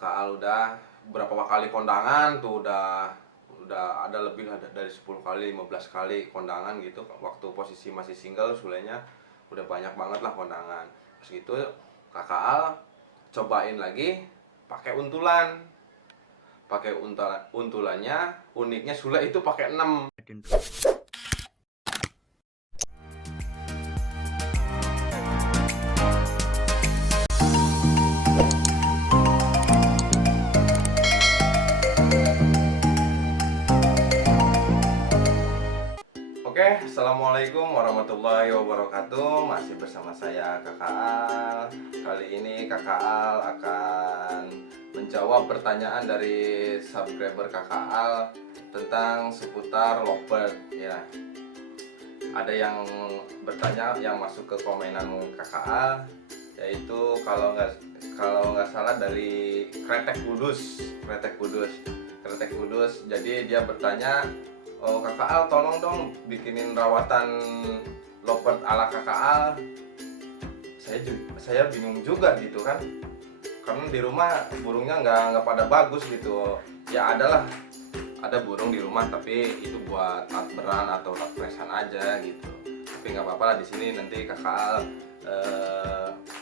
Kakak Al udah berapa kali kondangan tuh, udah ada lebih dari 10 kali 15 kali kondangan gitu. Waktu posisi masih single, Sulenya udah banyak banget lah kondangan. Terus gitu Kakak Al cobain lagi pakai untulan. Pakai untulannya, uniknya Sule itu pakai 6. Oke, assalamualaikum warahmatullahi wabarakatuh. Masih bersama saya Kakak Al. Kali ini Kakak Al akan menjawab pertanyaan dari subscriber Kakak Al tentang seputar lovebird ya. Ada yang bertanya, yang masuk ke komenan Kakak Al, yaitu kalau nggak salah dari Kretek Kudus. Jadi dia bertanya, "Oh Kakak Al, tolong dong bikinin rawatan lovebird ala Kakak Al." Saya bingung juga gitu kan, karena di rumah burungnya nggak pada bagus gitu. Ya ada burung di rumah, tapi itu buat latberan atau latpresan aja gitu. Tapi nggak apa-apa lah, di sini nanti Kakak Al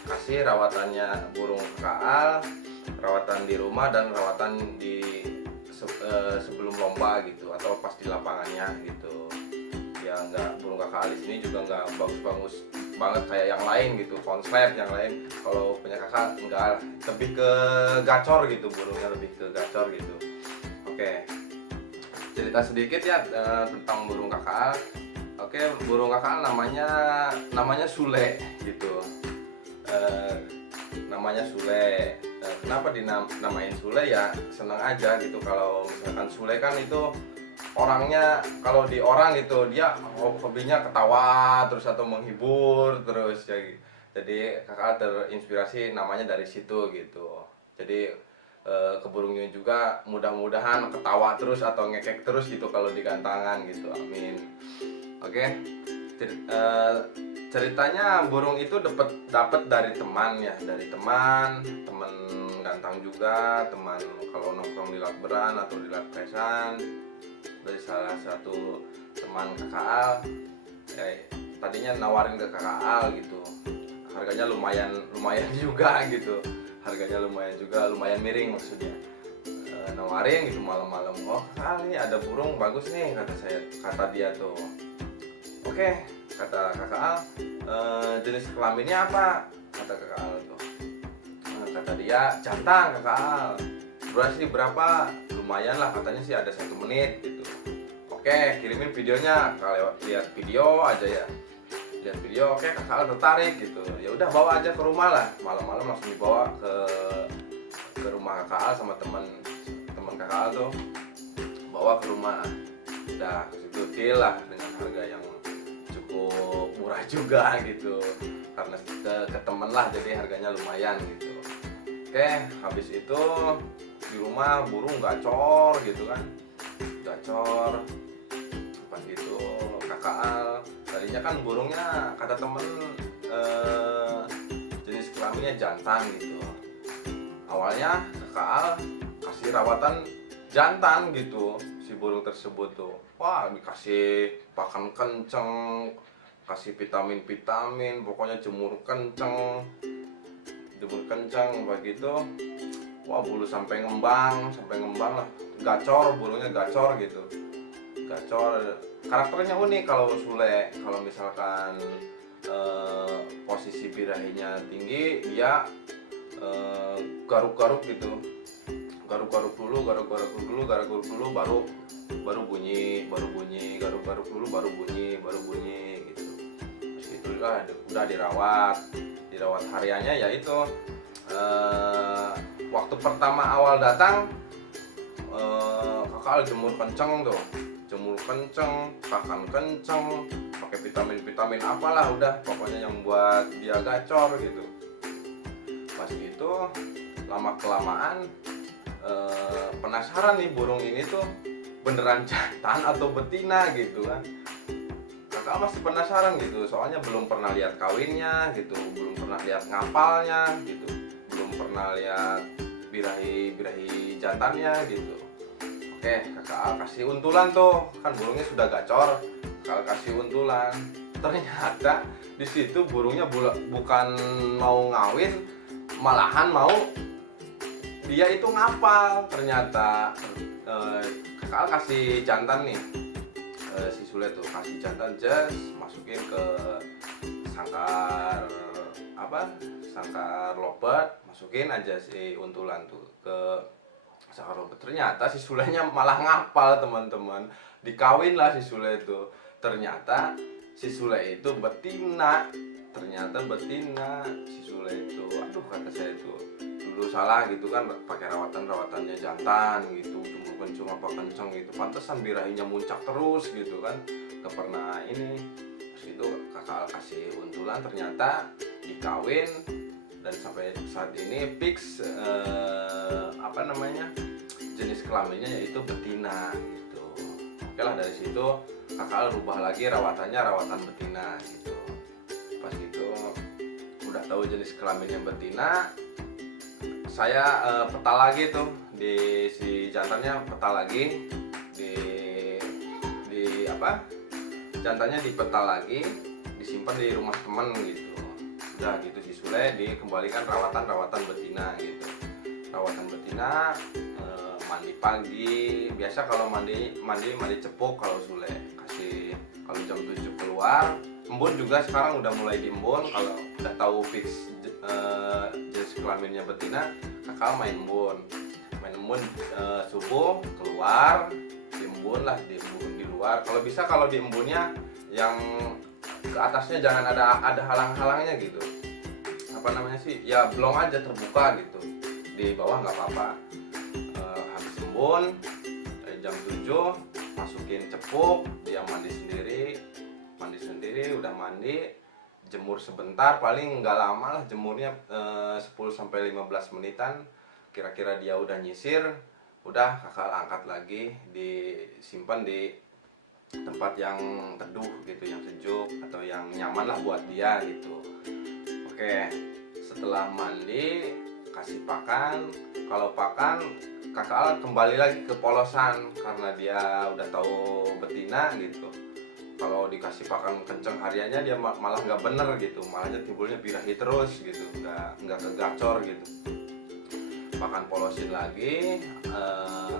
kasih rawatannya burung Kakak Al, rawatan di rumah dan rawatan di sebelum lomba gitu, atau pas di lapangannya gitu. Ya nggak, burung Kakak Al di sini juga nggak bagus-bagus banget kayak yang lain gitu, konslet yang lain. Kalau punya Kakak enggak, lebih ke gacor gitu, burungnya lebih ke gacor gitu. Oke, cerita sedikit ya tentang burung Kakak Al. Oke, burung Kakak Al namanya Sule gitu. Namanya Sule. Kenapa dinamain Sule? Ya senang aja gitu. Kalau misalkan Sule kan itu orangnya, kalau di orang gitu dia hobinya ketawa terus atau menghibur terus ya. Jadi Kakak terinspirasi namanya dari situ gitu. Jadi ke burungnya juga mudah-mudahan ketawa terus atau ngekek terus gitu kalau digantangan gitu. Amin. Oke. Ceritanya burung itu dapat dari teman ya, dari teman gantang juga, teman kalau nongkrong di latberan atau di latpresan, dari salah satu teman Kakak Al. Tadinya nawarin ke Kakak Al gitu, harganya lumayan juga gitu, lumayan miring maksudnya. Nawarin gitu malam-malam, "Oh Kakak Al, ini ada burung bagus nih," kata dia tuh. "Oke," kata Kakak Al, "jenis kelaminnya apa?" kata Kakak Al tuh. Kata dia, "Jantan Kakak Al." "Durasi berapa?" "Lumayan lah," katanya sih, "ada 1 menit gitu." "Oke, kirimin videonya." Kalau lihat video aja ya, lihat video, oke Kakak Al tertarik gitu. Ya udah, bawa aja ke rumah lah. Malam-malam langsung dibawa ke rumah Kakak Al sama teman Kakak Al tuh, bawa ke rumah. Udah situ deal lah dengan harga yang cukup murah juga gitu, karena ke temen lah, jadi harganya lumayan gitu. Oke, habis itu di rumah burung gacor gitu kan, gacor. Pas itu Kakak Al, tadinya kan burungnya kata temen jenis kelaminnya jantan gitu. Awalnya Kakak Al kasih rawatan jantan gitu si burung tersebut tuh. Wah, dikasih pakan kenceng, kasih vitamin, pokoknya jemur kenceng begitu. Wah, bulu sampai ngembang lah, gacor, burungnya gacor gitu, gacor. Karakternya unik kalau Sule. Kalau misalkan posisi birahinya tinggi, dia garuk-garuk gitu, garuk-garuk dulu baru bunyi, garuk-garuk dulu baru bunyi gitu. Terus itu udah dirawat hariannya, yaitu waktu pertama awal datang, Kakak Al jemur kenceng, pakan kenceng, pakai vitamin apalah, udah pokoknya yang buat dia gacor gitu. Pas itu lama kelamaan penasaran nih, burung ini tuh beneran jantan atau betina gitu kan. Kakak masih penasaran gitu, soalnya belum pernah lihat kawinnya gitu, belum pernah lihat ngapalnya gitu, belum pernah lihat birahi birahi jantannya gitu. Oke, kakak Al kasih untulan tuh, kan burungnya sudah gacor, kakak Al kasih untulan. Ternyata di situ burungnya bukan mau ngawin, malahan mau dia itu ngapal. Ternyata kakak Al kasih jantan nih, si Sule tuh kasih jantan, masukin ke sangkar sangkar lobet, masukin aja si untulan tuh ke sangkar lobet. Ternyata si Sulenya malah ngapal teman-teman, dikawin lah si Sule itu. Ternyata si Sule itu betina, si Sule itu. Aduh, kata saya itu dulu salah gitu kan, pakai rawatannya jantan gitu, jumur kencung apa kenceng gitu, pantesan birahinya muncak terus gitu kan, gak pernah ini. Terus itu kakak Al kasih untulan, ternyata dikawin, dan sampai saat ini fix jenis kelaminnya yaitu betina gitu. Oke lah, dari situ kakak Al rubah lagi rawatan betina gitu. Pas itu udah tahu jenis kelaminnya betina, saya peta lagi tuh di si jantannya, peta lagi jantannya dipeta lagi, disimpan di rumah temen gitu. Udah gitu si Sule dikembalikan rawatan betina gitu. Rawatan betina, mandi pagi, biasa kalau mandi cepuk kalau Sule kasih. Kalau jam 7 keluar, embun juga sekarang udah mulai diembun. Kalau udah tahu fix jenis kelaminnya betina, kakak main embun subuh keluar, diembun di luar. Kalau bisa, kalau di embunnya yang ke atasnya jangan ada halang-halangnya gitu, ya belum aja terbuka gitu, di bawah nggak apa-apa. Habis embun jam 7 masukin cepuk, dia mandi sendiri, udah mandi, jemur sebentar, paling nggak lama lah jemurnya, 10-15 menitan. Kira-kira dia udah nyisir, udah kakak angkat lagi, disimpan di tempat yang teduh gitu, yang sejuk atau yang nyaman lah buat dia gitu. Oke, setelah mandi kasih pakan. Kalau pakan, kakak Al kembali lagi ke polosan karena dia udah tahu betina gitu. Kalau dikasih pakan kenceng hariannya, dia malah nggak bener gitu, malahnya timbulnya birahi terus gitu, nggak kegacor gitu. Pakan polosin lagi,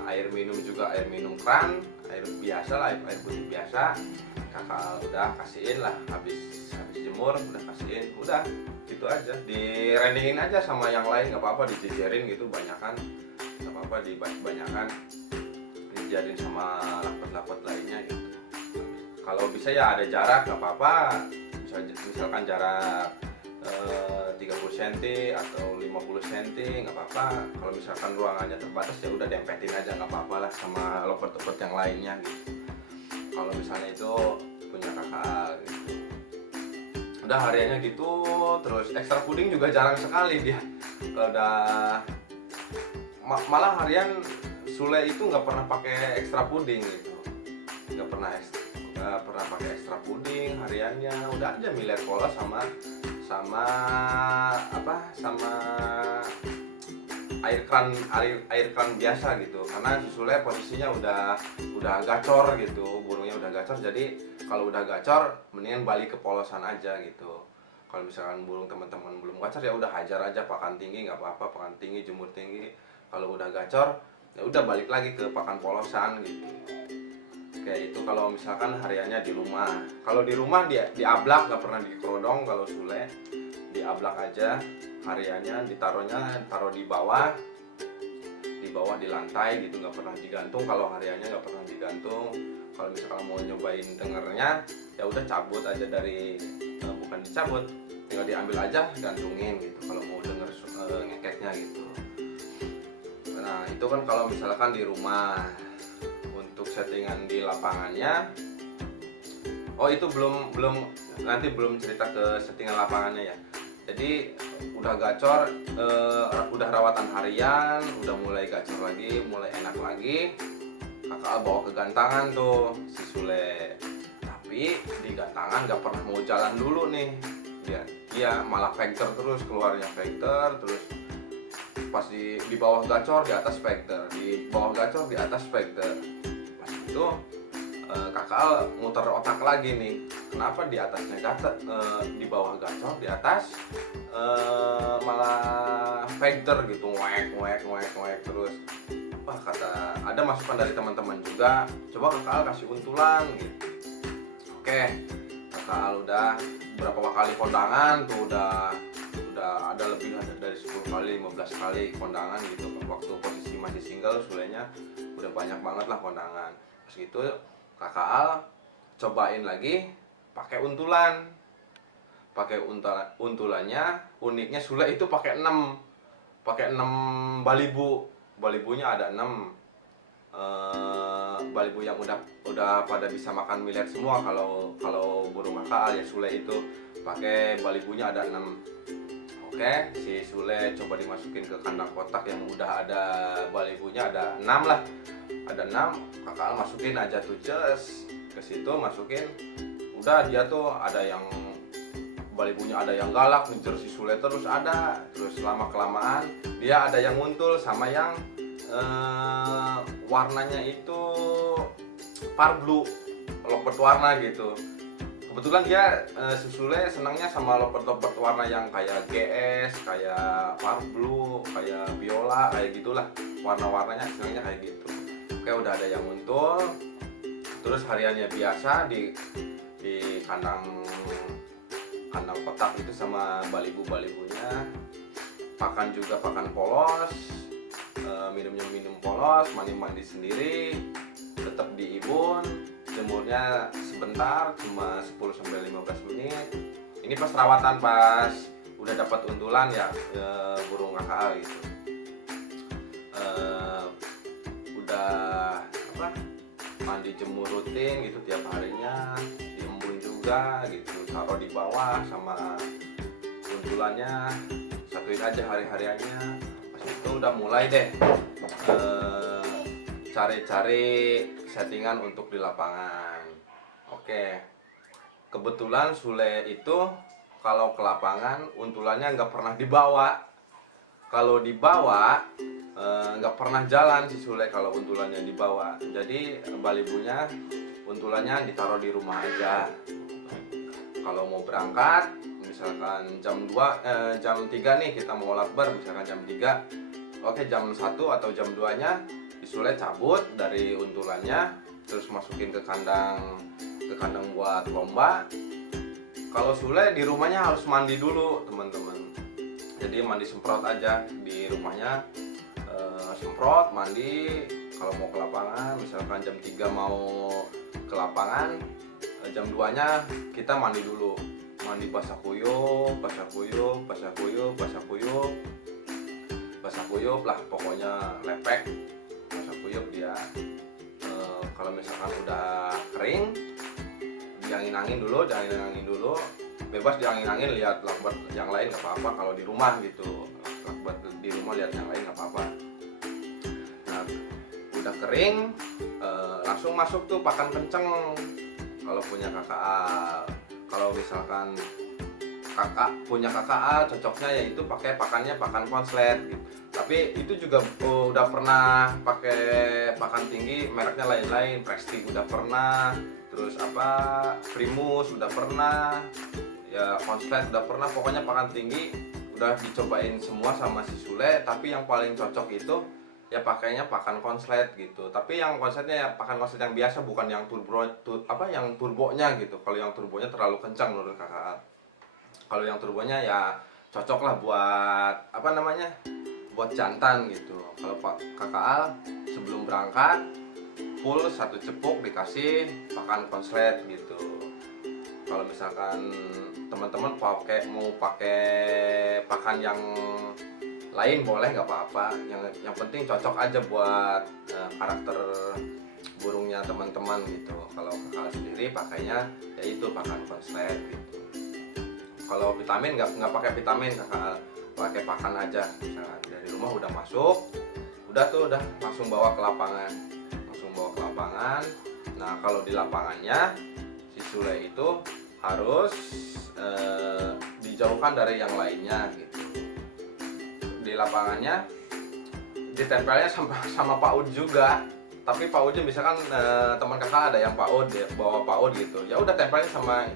air minum juga air minum keran, air biasa lah, air putih biasa. Kakak udah kasihin lah, habis jemur udah kasihin, udah gitu aja, direndingin aja sama yang lain, nggak apa-apa dijejerin gitu, banyakan nggak apa-apa, dibanyakan dijejerin sama lapet-lapet lainnya gitu. Kalau bisa ya ada jarak, nggak apa-apa, misalkan jarak 30 cm atau 50 cm nggak apa-apa. Kalau misalkan ruangannya terbatas, ya udah dempetin aja, nggak apa-apa lah sama lopet-lopet yang lainnya gitu. Kalau misalnya itu punya kakak gitu, udah hariannya gitu. Terus ekstra puding juga jarang sekali dia. Kalau udah malah harian Sule itu nggak pernah pakai ekstra puding gitu, nggak pernah pakai ekstra puding hariannya. Udah aja miler pola sama air keran biasa gitu, karena si Sule posisinya udah gacor gitu, burungnya udah gacor. Jadi kalau udah gacor, mendingan balik ke polosan aja gitu. Kalau misalkan burung teman-teman belum gacor, ya udah hajar aja pakan tinggi, nggak apa-apa, pakan tinggi, jemur tinggi. Kalau udah gacor, ya udah balik lagi ke pakan polosan gitu. Kayak itu kalau misalkan hariannya di rumah. Kalau di rumah dia diablak, nggak pernah dikerodong. Kalau Sule diablak aja hariannya, taruh di bawah di lantai gitu, nggak pernah digantung. Kalau hariannya nggak pernah digantung. Kalau misalkan mau nyobain dengernya, ya udah cabut aja bukan dicabut, tinggal diambil aja, gantungin gitu kalau mau denger ngekeknya gitu. Nah itu kan kalau misalkan di rumah. Untuk settingan di lapangannya, itu belum cerita ke settingan lapangannya ya. Jadi udah gacor, udah rawatan harian, udah mulai gacor lagi, mulai enak lagi. Kakak bawa ke gantangan tuh si Sule, tapi di gantangan gak pernah mau jalan dulu nih. Dia malah vector terus, keluarnya vector terus. pas di bawah gacor, di atas spekter, di bawah gacor, di atas spekter. Pas itu kakak Al muter otak lagi nih, kenapa di atasnya di bawah gacor, di atas malah spekter gitu, wek terus. Wah, kata ada masukan dari teman-teman juga, coba kakak Al kasih untulan gitu. Oke, kakak Al udah berapa kali kondangan tuh, udah ada lebih dari 10 kali 15 kali kondangan gitu. Waktu posisi masih single, sulenya udah banyak banget lah kondangan. Pas gitu kakak Al cobain lagi pakai untulan. Untulannya uniknya Sule itu pakai 6 balibu. Balibunya ada 6 balibu yang udah pada bisa makan miliar semua. Kalau burung kakak Al ya Sule itu pakai balibunya ada 6. Oke, si Sule coba dimasukin ke kandang kotak yang udah ada balibunya, ada 6 lah. Ada 6, kakak Al masukin aja tuh, ces. Ke situ masukin. Udah dia tuh ada yang balibunya ada yang galak ngejar si Sule terus ada. Terus lama kelamaan dia ada yang nguntul sama yang warnanya itu parblue, lopet warna gitu. Kebetulan dia si Sule senangnya sama lopet-lopet warna yang kayak GS, kayak parblue, kayak viola, kayak gitulah. Warna-warnanya senangnya kayak gitu. Oke, udah ada yang muncul. Terus hariannya biasa di kandang kotak itu sama balibunya. Pakan juga pakan polos, minumnya minum polos, mandi sendiri, tetap diibun. Jemurnya sebentar, cuma 10-15 menit. Ini pas rawatan, pas udah dapat untulan ya, burung kakak Al gitu. Udah mandi jemur rutin gitu tiap harinya, diembun juga gitu, taruh di bawah sama untulannya, satuin aja hari-hariannya. Pas itu udah mulai deh cari-cari settingan untuk di lapangan. Oke, kebetulan Sule itu kalau ke lapangan untulannya nggak pernah dibawa. Kalau dibawa nggak pernah jalan si Sule kalau untulannya dibawa. Jadi balibunya, untulannya ditaruh di rumah aja. Kalau mau berangkat, misalkan jam 3 nih kita mau lakbar, misalkan jam 3. Oke, jam 1 atau jam 2-nya Sule cabut dari untulannya, terus masukin ke kandang buat lomba. Kalau Sule di rumahnya harus mandi dulu, teman-teman. Jadi mandi semprot aja di rumahnya, semprot, mandi. Kalau mau ke lapangan, misalkan jam 3 mau ke lapangan, jam 2-nya kita mandi dulu. Mandi basah kuyup lah, pokoknya lepek. Basah kuyup dia. Kalau misalkan udah kering, diangin-angin dulu. Bebas diangin-angin, lihat lakbat yang lain nggak apa-apa kalau di rumah gitu. Lakbat di rumah lihat yang lain nggak apa-apa. Nah, udah kering, langsung masuk tuh pakan kenceng. Kalau punya kakak Al, kalau misalkan kakak punya kakak Al, cocoknya yaitu pakai pakan konslet gitu. Tapi itu juga udah pernah pakai pakan tinggi, mereknya lain-lain. Prestige udah pernah, terus Primus udah pernah, ya konslet udah pernah. Pokoknya pakan tinggi udah dicobain semua sama si Sule. Tapi yang paling cocok itu ya pakainya pakan konslet gitu. Tapi yang konsletnya ya pakan konslet yang biasa, bukan yang yang turbonya gitu. Kalau yang turbonya terlalu kencang menurut kakak. Kalau yang turbonya ya cocok lah buat buat jantan gitu. Kalau kakak Al sebelum berangkat full 1 cepuk dikasih pakan konslet gitu. Kalau misalkan teman-teman mau pakai pakan yang lain boleh, nggak apa-apa. Yang penting cocok aja buat karakter burungnya teman-teman gitu. Kalau kakak sendiri pakainya yaitu pakan konslet gitu. Kalau vitamin nggak pakai vitamin, kakak pakai pakan aja. Misalnya dari rumah udah masuk, udah langsung bawa ke lapangan. Nah, kalau di lapangannya si Sule itu harus dijauhkan dari yang lainnya gitu. Di lapangannya ditempelnya sama PAUD juga. Tapi PAUDnya misalkan teman kakak ada yang PAUD, dia bawa PAUD gitu, ya udah tempelnya sama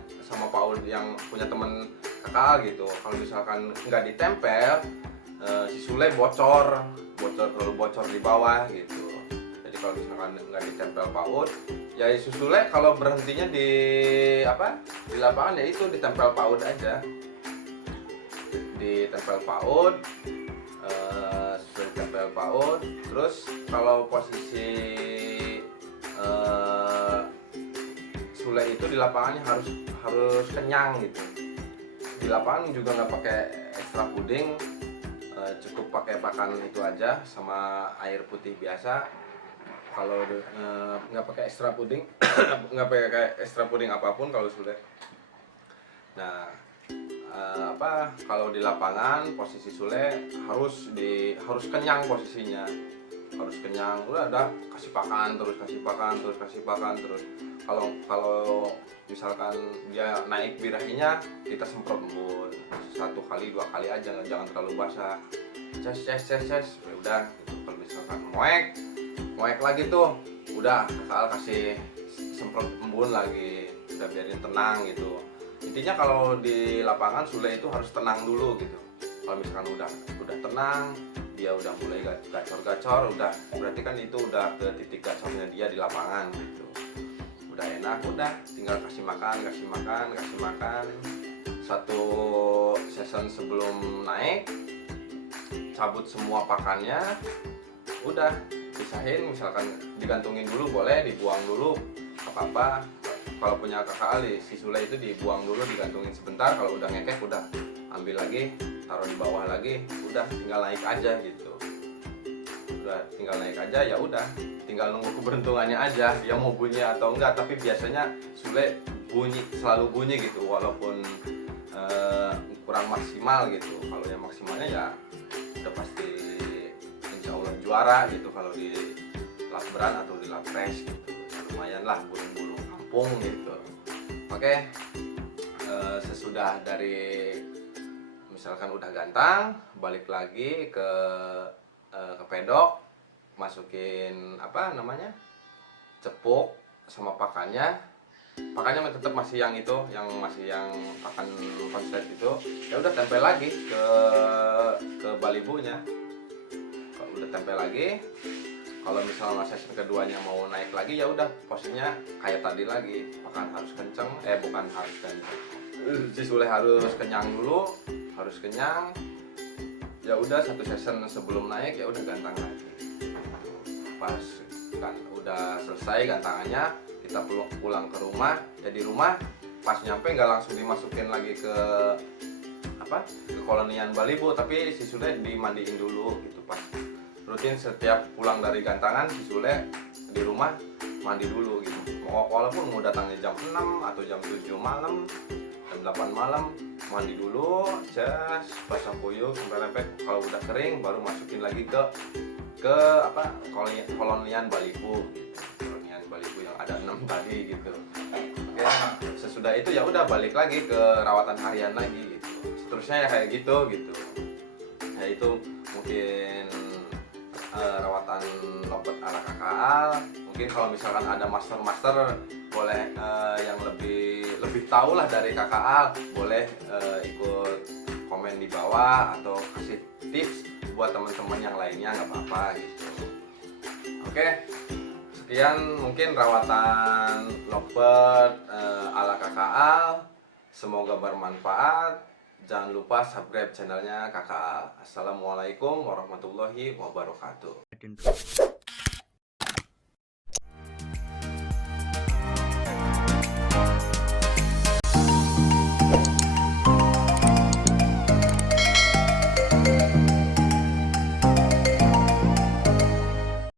PAUD yang punya teman kakak gitu. Kalau misalkan nggak ditempel, si Sule bocor di bawah gitu. Jadi kalau misalkan nggak ditempel PAUD, ya si Sule kalau berhentinya di lapangan ya itu ditempel PAUD aja, ditempel PAUD. Tempel PAUD. Terus kalau posisi Sule itu di lapangannya harus kenyang gitu. Di lapangan juga nggak pakai ekstra puding, cukup pakai pakan itu aja sama air putih biasa. Kalau nggak pakai ekstra puding nggak pakai ekstra puding apapun kalau Sule. Nah, kalau di lapangan posisi Sule harus kenyang posisinya, harus kenyang. Udah kasih pakan terus. Kalau misalkan dia naik birahinya, kita semprot embun 1 kali 2 kali aja, jangan terlalu basah. Ces. Udah gitu. Kalau misalkan moek lagi tuh, udah kakak kasih semprot embun lagi, udah biarin tenang gitu. Intinya kalau di lapangan Sule itu harus tenang dulu gitu. Kalau misalkan udah tenang, dia udah mulai gacor, udah berarti kan itu udah ke titik gacornya dia di lapangan gitu. Udah enak, udah tinggal kasih makan. Satu season sebelum naik, cabut semua pakannya, udah pisahin. Misalkan digantungin dulu boleh, dibuang dulu apa-apa. Kalau punya kakak Ali, si Sule itu dibuang dulu, digantungin sebentar. Kalau udah ngekek, udah ambil lagi, taruh di bawah lagi, udah tinggal naik aja gitu. Udah tinggal naik aja, ya udah tinggal nunggu keberuntungannya aja, dia mau bunyi atau enggak. Tapi biasanya Sule selalu bunyi gitu, walaupun kurang maksimal gitu. Kalau yang maksimalnya ya udah pasti insya Allah juara gitu kalau di lakberan atau di lakpres gitu. Lumayan lah burung-burung gitu. Oke, sesudah dari misalkan udah gantang, balik lagi ke pedok, masukin cepuk sama pakannya tetap masih yang pakan konslet itu. Ya udah tempel lagi ke balibunya. Kalau udah tempel lagi, kalau misalnya season keduanya mau naik lagi, ya udah posisinya kayak tadi lagi, pakan harus kenceng, bukan harus kenceng, si Sule harus kenyang dulu, ya udah 1 season sebelum naik ya udah gantang lagi. Pas kan udah selesai gantangannya, kita pulang ke rumah. Ya di rumah pas nyampe nggak langsung dimasukin lagi ke kolonian balibo, tapi si Sule dimandiin dulu gitu. Pas rutin setiap pulang dari gantangan, si Sule di rumah mandi dulu gitu. Walaupun mau datangnya jam 6 atau jam 7 malam, jam 8 malam, mandi dulu, basah kuyup sampai lempek. Kalau udah kering baru masukin lagi ke kolonian balibo gitu. Kolonian balibo yang ada 6 tadi gitu. Oke, sesudah itu ya udah balik lagi ke rawatan harian lagi gitu. Seterusnya ya kayak gitu. Ya itu mungkin rawatan lovebird ala KKAL. Mungkin kalau misalkan ada master boleh yang lebih tahu lah dari KKAL, boleh ikut komen di bawah atau kasih tips buat teman-teman yang lainnya, nggak apa-apa gitu. Oke, sekian mungkin rawatan lovebird ala KKAL. Semoga bermanfaat. Jangan lupa subscribe channelnya KKAL. Assalamualaikum warahmatullahi wabarakatuh.